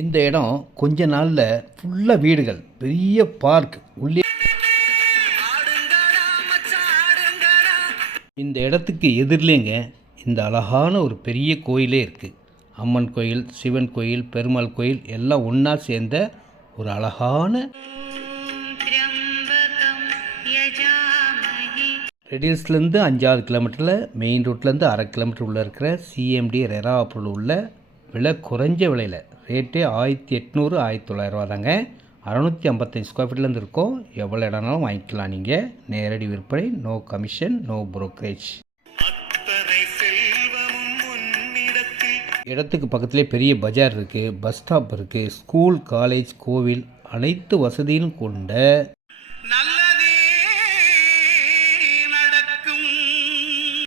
இந்த இடம் கொஞ்ச நாளில் ஃபுல்லாக வீடுகள், பெரிய பார்க் உள்ளே. இந்த இடத்துக்கு எதிரிலேங்க இந்த அழகான ஒரு பெரிய கோயிலே இருக்குது. அம்மன் கோயில், சிவன் கோயில், பெருமாள் கோயில் எல்லாம் ஒன்றா சேர்ந்த ஒரு அழகான. ரெடில்ஸ்லேருந்து 5-6 கிலோமீட்டரில், மெயின் ரோட்லேருந்து 1/2 கிலோமீட்டர் உள்ளே இருக்கிற சிஎம்டி ரெரா அப்ரூவல் உள்ள விலை குறைஞ்ச விலையில், ரேட்டே 1800 1900 தாங்க. 655 ஸ்கொயர் ஃபீட்லேருந்து இருக்கும். எவ்வளோ இடம்னாலும் வாங்கிக்கலாம் நீங்கள். நேரடி விற்பனை, நோ கமிஷன், நோ புரோக்கரேஜ். இடத்துக்கு பக்கத்துலேயே பெரிய பஜார் இருக்குது, பஸ் ஸ்டாப் இருக்குது, ஸ்கூல், காலேஜ், கோவில் அனைத்து வசதியும் கொண்ட